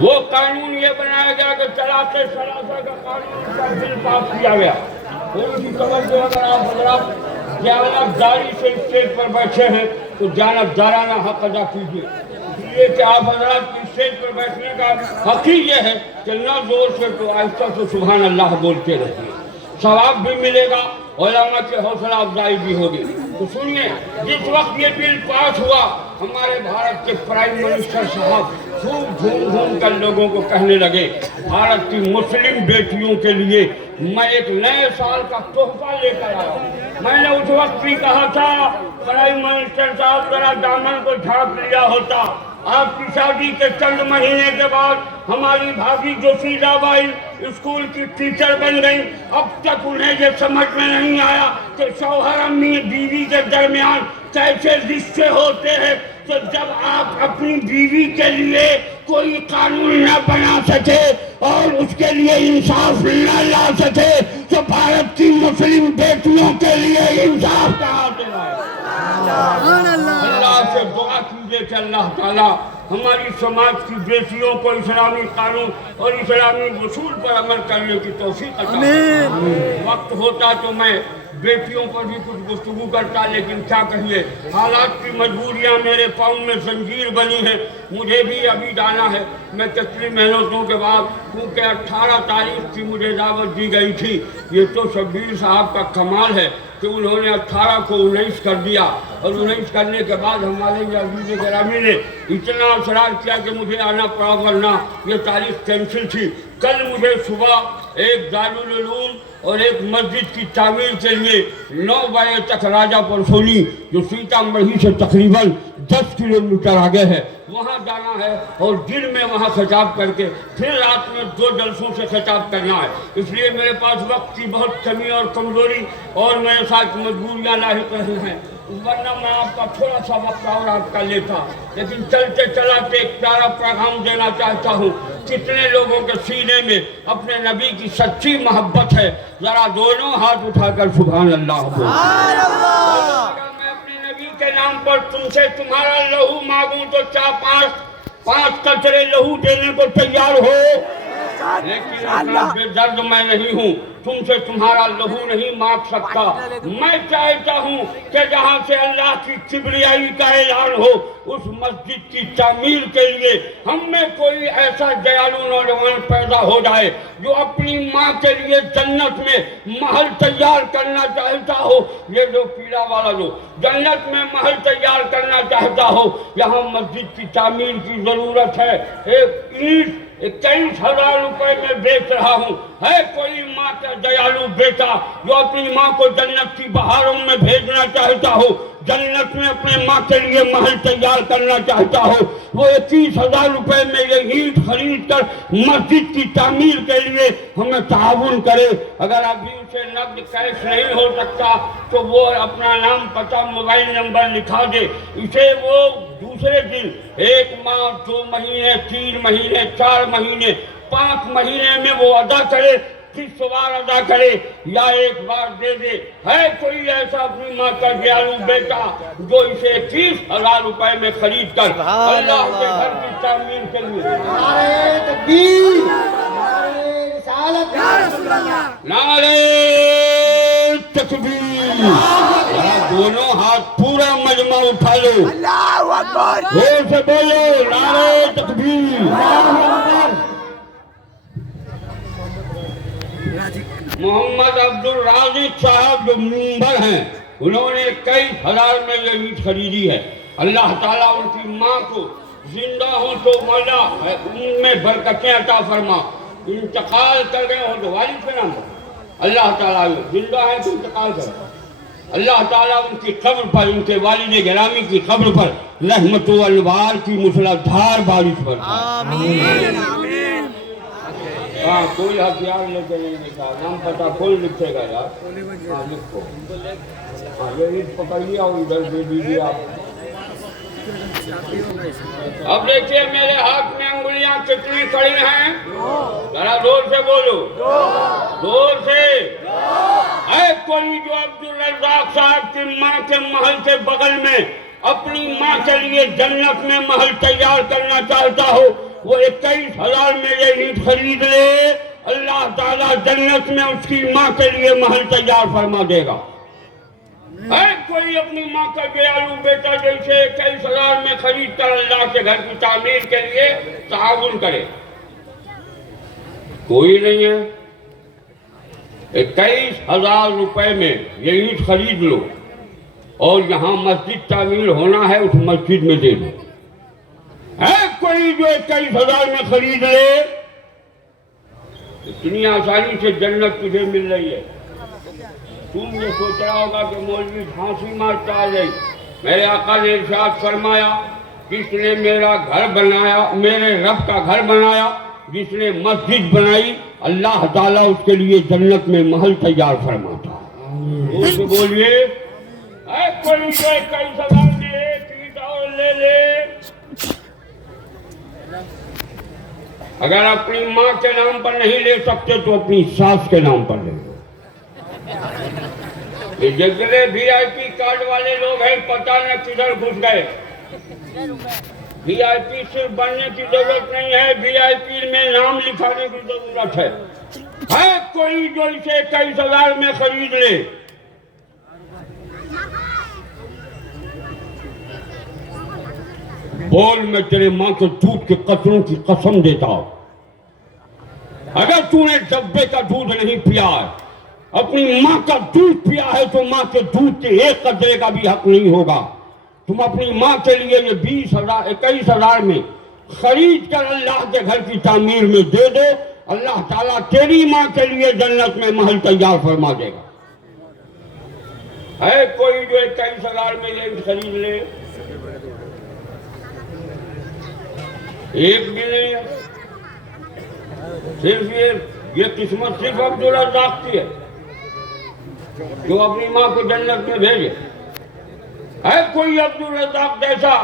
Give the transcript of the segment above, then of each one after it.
وہ قانون یہ بنایا گیا کہ طلاق ثلاثہ کا قانون کا بل پاس کیا گیا. تھوڑی سی توجہ اگر آپ حضرات جانبداری سے اسٹیج پر بیٹھے ہیں تو جانبدارانہ حق ادا کیجیے. یہ کہ آپ حضرات کی اسٹیج پر بیٹھنے کا حق ہی یہ ہے کہ نہ زور سے تو آہستہ سے سبحان اللہ بولتے رہیے. ثواب بھی ملے گا، علماء کی حوصلہ افزائی بھی ہوگی. تو سنیے، جس وقت یہ بل پاس ہوا ہمارے بھارت کے پرائم منسٹر صاحب خوب گھوم کر لوگوں کو کہنے لگے بھارت کی مسلم بیٹیوں کے لیے میں ایک نئے سال کا تحفہ لے کر آیا ہوں. میں نے اس وقت بھی کہا تھا پرائم منسٹر صاحب ذرا دامن کو ڈھانپ لیا ہوتا. آپ کی شادی کے چند مہینے کے بعد ہماری بھابھی جوشیدہ بائی اسکول کی ٹیچر بن گئی. اب تک انہیں یہ سمجھ میں نہیں آیا کہ شوہر امی بیوی کے درمیان کیسے رشتے ہوتے ہیں. تو جب آپ اپنی بیوی کے لیے کوئی قانون نہ بنا سکے اور اس کے لیے انصاف نہ لا سکے تو بھارت کی مسلم بیٹیوں کے لیے انصاف کہاں سے لائے؟ اللہ سے دعا کیجئے کہ اللہ تعالیٰ ہماری سماج کی بیٹیوں کو اسلامی قانون اور اسلامی اصول پر عمل کرنے کی توفیق عطا فرمائے. وقت ہوتا تو میں بیٹیوں پر بھی کچھ گفتگو کرتا، لیکن کیا کہیے حالات کی مجبوریاں میرے پاؤں میں زنجیر بنی ہیں. مجھے بھی ابھی جانا ہے. میں کتنی محنتوں کے بعد، کیونکہ 18 تاریخ کی مجھے دعوت دی گئی تھی. یہ تو شبیر صاحب کا کمال ہے کہ انہوں نے 18 کو 19 کر دیا، اور 19 کرنے کے بعد ہمارے عزیز گرامی نے اتنا اصرار کیا کہ مجھے آنا پڑا، ورنہ یہ تاریخ کینسل تھی. کل مجھے صبح ایک دارالعلوم اور ایک مسجد کی تعمیر کے لیے 9 بجے تک راجہ پرسونی جو سیتا مڑھی سے تقریباً 10 کلومیٹر آگے ہے وہاں جانا ہے، اور دن میں وہاں خطاب کر کے پھر رات میں 2 جلسوں سے خطاب کرنا ہے. اس لیے میرے پاس وقت کی بہت کمی اور کمزوری اور میرے ساتھ مجبوریاں لاحق رہی ہیں، ورنہ میں آپ کا تھوڑا سا وقت اور آپ کا لیتا. لیکن چلتے چلاتے ایک پیارا پیغام دینا چاہتا ہوں. کتنے لوگوں کے سینے میں اپنے نبی کی سچی محبت ہے؟ ذرا دونوں ہاتھ اٹھا کر سبحان اللہ بولو. میں اپنے نبی کے نام پر تم سے تمہارا لہو مانگوں تو کیا 5 قطرے لہو دینے کو تیار ہو؟ لیکن اتنا بے درد میں نہیں ہوں، تم سے تمہارا لہو نہیں مانگ سکتا. میں چاہتا ہوں کہ جہاں سے اللہ کی کبریائی کا اعلان ہو اس مسجد کی تعمیر کے لیے ہم میں کوئی ایسا دیالو نوجوان پیدا ہو جائے جو اپنی ماں کے لیے جنت میں محل تیار کرنا چاہتا ہو. یہ جو پیلا والا جو جنت میں محل تیار کرنا چاہتا ہو، یہاں مسجد کی تعمیر کی ضرورت ہے. ایک اینٹ 21,000 روپے میں بیچ رہا ہوں. ہے کوئی ماں کا دیالو بیٹا جو اپنی ماں کو جنت کی بہاروں میں بھیجنا چاہتا ہو، جنت میں اپنے ماں کے لیے محل تیار کرنا چاہتا ہو، وہ 21,000 روپے میں یہ اینٹ خرید کر مسجد کی تعمیر کے لیے ہمیں تعاون کرے. اگر ابھی اسے نقد کیش نہیں ہو سکتا تو وہ اپنا نام، پتہ، موبائل نمبر لکھا دے. اسے وہ دوسرے دن 1 ماہ، 2 مہینے، 3 مہینے، 4 مہینے، 5 مہینے میں وہ ادا کرے، کس بار ادا کرے یا ایک بار دے دے. ہے کوئی ایسا اپنی ماں کا دیالو بیٹا جو اسے 21,000 روپے میں خرید کر اللہ کے گھر کی تعمیر کے لیے؟ نعرہ تکبیر، نعرہ رسالت، نعرہ تکبیر. دونوں ہاتھ پورا مجمع اٹھا لو، اللہ اکبر، زور سے بولو نعرہ تکبیر. محمد عبدالرازق صاحب جو ممبر ہیں، انہوں نے کئی ہزار میں یہ اینٹ خریدی ہے. اللہ تعالیٰ ان کی ماں کو زندہ ہوں تو مولا ان میں برکتیں عطا فرما. انتقال کر گئے ہوں تو والد کے نام پر اللہ تعالیٰ زندہ ہے تو انتقال کر. اللہ تعالیٰ ان کی قبر پر، ان کے والد گرامی کی قبر پر رحمت و انوار کی موسلادھار بارش برسائے. آمین. ہاں کوئی ہتھیار لے کے نہیں لکھا، نام پتہ کون لکھے گا یار؟ ہاں لکھو. ہاں یہ اینٹ پکڑیے اور ادھر دے دیجیے آپ. اب دیکھیے میرے ہاتھ میں انگلیاں کتنی کھڑی ہیں، ذرا زور سے بولو، زور سے. ہے کوئی جو عبدالرزاق صاحب کی ماں کے محل کے بغل میں اپنی ماں کے لیے جنت میں محل تیار کرنا چاہتا ہو؟ وہ 21,000 میں یہ اینٹ خرید لے، اللہ تعالیٰ جنت میں اس کی ماں کے لیے محل تیار فرما دے گا۔ ہے کوئی اپنی ماں کا دیالو بیٹا جیسے 21,000 میں خرید کر اللہ کے گھر کی تعمیر کے لیے تعاون کرے؟ کوئی نہیں ہے۔ 21,000 روپے میں یہ اینٹ خرید لو اور یہاں مسجد تعمیر ہونا ہے، اس مسجد میں دے دو۔ ہے کوئی جو 21,000 میں خرید لے؟ اتنی آسانی سے جنت تجھے مل رہی ہے۔ تم یہ سوچ رہا ہوگا کہ مولوی پھانسی مارتا آ جائے۔ میرے آقا نے ارشاد فرمایا، جس نے میرا گھر بنایا، میرے رب کا گھر بنایا، جس نے مسجد بنائی، اللہ تعالیٰ اس کے لیے جنت میں محل تیار فرماتا۔ اس کو بولیے اے کوئی جو 21,000 میں ایک اینٹ اور لے لے۔ اگر اپنی ماں کے نام پر نہیں لے سکتے تو اپنی ساس کے نام پر لے لو۔ یہ جتنے بھی آئی پی کارڈ والے لوگ ہیں پتہ نہ کدھر گھس گئے۔ بھی آئی پی صرف بننے کی ضرورت نہیں ہے، بھی آئی پی میں نام لکھانے کی ضرورت ہے۔ ہے کوئی جو اسے 21,000 میں خرید لے؟ بول میں تیرے ماں کے دودھ کے قطروں کی قسم دیتا ہوں، اگر تو نے ڈبے کا دودھ نہیں پیا ہے، اپنی ماں کا دودھ پیا ہے تو ماں کے دودھ کے ایک قطرے کا بھی حق نہیں ہوگا۔ تم اپنی ماں کے لیے یہ 21,000 میں خرید کر اللہ کے گھر کی تعمیر میں دے دو، اللہ تعالیٰ تیری ماں کے لیے جنت میں محل تیار فرما دے گا۔ ہے کوئی جو 21,000 میں یہ خرید لے؟ ایک بھی نہیں ہے۔ صرف یہ قسمت صرف عبدالرزاق کی ہے جو اپنی ماں کو جنت میں بھیجے۔ ہے کوئی عبدالرزاق جیسا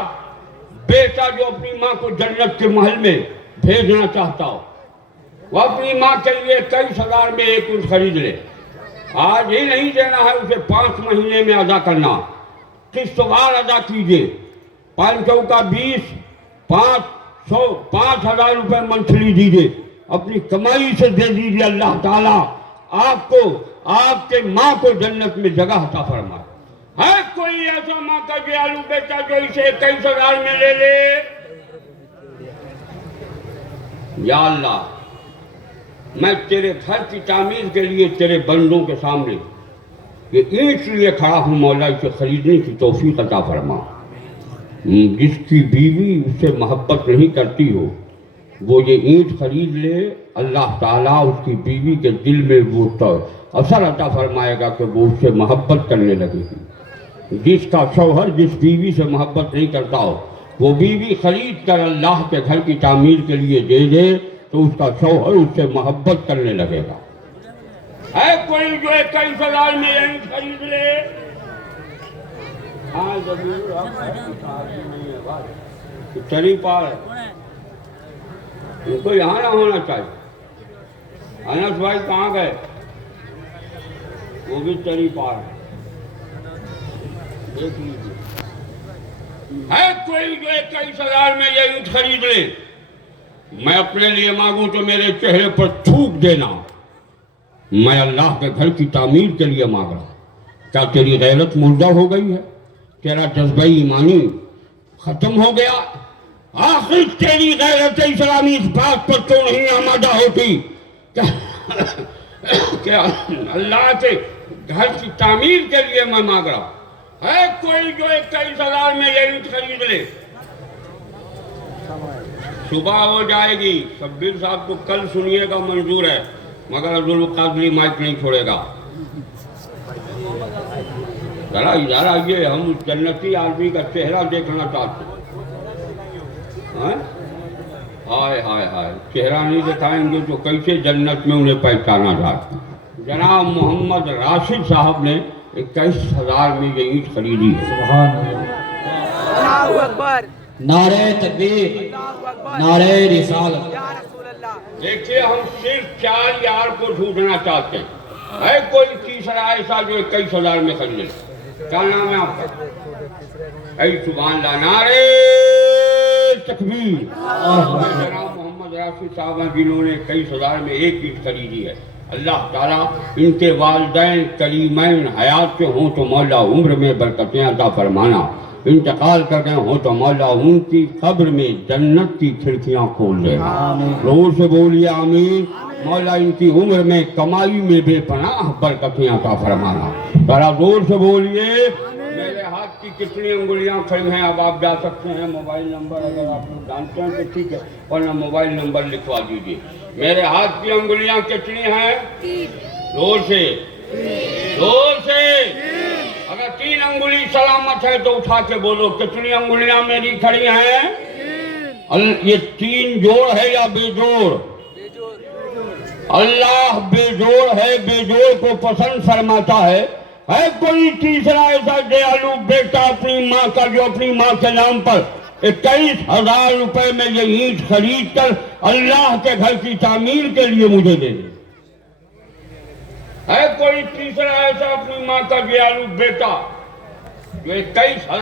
بیٹا جو اپنی ماں کو جنت کے محل میں بھیجنا چاہتا ہو؟ وہ اپنی ماں کے لیے 21,000 میں ایک اینٹ خرید لے۔ آج ہی نہیں دینا ہے، اسے 5 مہینے میں ادا کرنا، قسط وار ادا کیجیے۔ 5 چوکا 20، 5,000 روپے منتھلی دیجیے، اپنی کمائی سے دے دیجیے، اللہ تعالیٰ آپ کو، آپ کے ماں کو جنت میں جگہ عطا فرمائے۔ ہے کوئی ایسا ماں کا دیالو بیٹا جو اسے 21,000 میں لے لے؟ یا اللہ، میں تیرے گھر کی تعمیر کے لیے تیرے بندوں کے سامنے یہ اینٹ لیے کھڑا ہوں، مولا اسے خریدنے کی توفیق عطا فرما۔ جس کی بیوی اس سے محبت نہیں کرتی ہو وہ یہ اینٹ خرید لے، اللہ تعالیٰ اس کی بیوی کے دل میں وہ اثر عطا فرمائے گا کہ وہ اس سے محبت کرنے لگے گی۔ جس کا شوہر جس بیوی سے محبت نہیں کرتا ہو وہ بیوی خرید کر اللہ کے گھر کی تعمیر کے لیے دے دے تو اس کا شوہر اس سے محبت کرنے لگے گا۔ ہے کوئی جو 21,000 میں اینٹ خرید لے؟ ہاں ضرور، چلی پار ہے، ان کو یہاں نہ ہونا چاہیے۔ انس بھائی کہاں گئے؟ وہ بھی چلی پار ہے، دیکھ لیجیے۔ ہے کوئی جو 21,000 میں یہ اینٹ خرید لے؟ میں اپنے لیے مانگوں تو میرے چہرے پر تھوک دینا، میں اللہ کے گھر کی تعمیر کے لیے مانگ رہا۔ کیا تیری غیرت مردہ ہو گئی ہے؟ تیرا جذبہ ایمانی ختم ہو گیا؟ آخر تیری غیرت اسلامی اس بات پر کیوں نہیں آمادہ ہوتی کہ اللہ کے گھر کی تعمیر کے لیے میں مانگ رہا ہوں؟ ہے کوئی جو 21,000 میں یہ اینٹ خرید لے؟ صبح ہو جائے گی، شبیر صاحب کو کل سنیے گا، منظور ہے، مگر عبدالقادری مائک نہیں چھوڑے گا۔ ذرا ادھر آئیے، ہم اس جنتی آدمی کا چہرہ دیکھنا چاہتے ہیں۔ ہائے ہائے ہائے، چہرہ نہیں دکھائیں گے تو کیسے جنت میں انہیں پہچانا جاتا؟ جناب محمد راشد صاحب نے 21,000 میں یہ اینٹ خریدی ہے۔ سبحان اللہ، اکبر، نعرہ تکبیر، نعرہ رسالت۔ دیکھیے، ہم صرف 4 یار کو ڈھونڈنا چاہتے ہیں۔ ہے کوئی تیسرا ایسا جو 21,000 میں خریدے؟ کیا نام ہے آپ کا؟ اے سبحان اللہ، نعرہ تکبیر۔ جناب 84 صاحب ہیں جنہوں نے 23,000 میں ایک اینٹ خریدی ہے. اللہ تعالیٰ ان کے والدین کریمین حیات کے ہوں تو مولا عمر میں برکتیں عطا فرمانا، انتقال کر گئے ہوں تو مولا ان کی قبر میں جنت کی کھڑکیاں کھول دے. زور سے بولیے آمین. مولا ان کی عمر میں کمائی میں بے پناہ برکتیں عطا فرمانا. ذرا زور سے بولیے. میرے ہاتھ کی کتنی انگلیاں کھڑی ہیں؟ اب آپ جا سکتے ہیں. موبائل نمبر اگر آپ لوگ جانتے ہیں تو ٹھیک ہے، ورنہ موبائل نمبر لکھوا دیجیے. میرے ہاتھ کی انگلیاں کتنی ہیں؟ زور سے، زور سے. اگر 3 انگلی سلامت ہے تو اٹھا کے بولو کتنی انگلیاں میری کھڑی ہیں؟ یہ 3 جوڑ ہے یا بے جوڑ؟ اللہ بے جوڑ ہے، بے جوڑ کو پسند فرماتا ہے. ہے کوئی تیسرا ایسا دیالو بیٹا اپنی ماں کا جو اپنی ماں کے نام پر 21,000 روپے میں یہ اینٹ خرید کر اللہ کے گھر کی تعمیر کے لیے مجھے دے دے؟ ہے کوئی تیسرا ایسا اپنی ماں کا دیالو بیٹا جو 21,000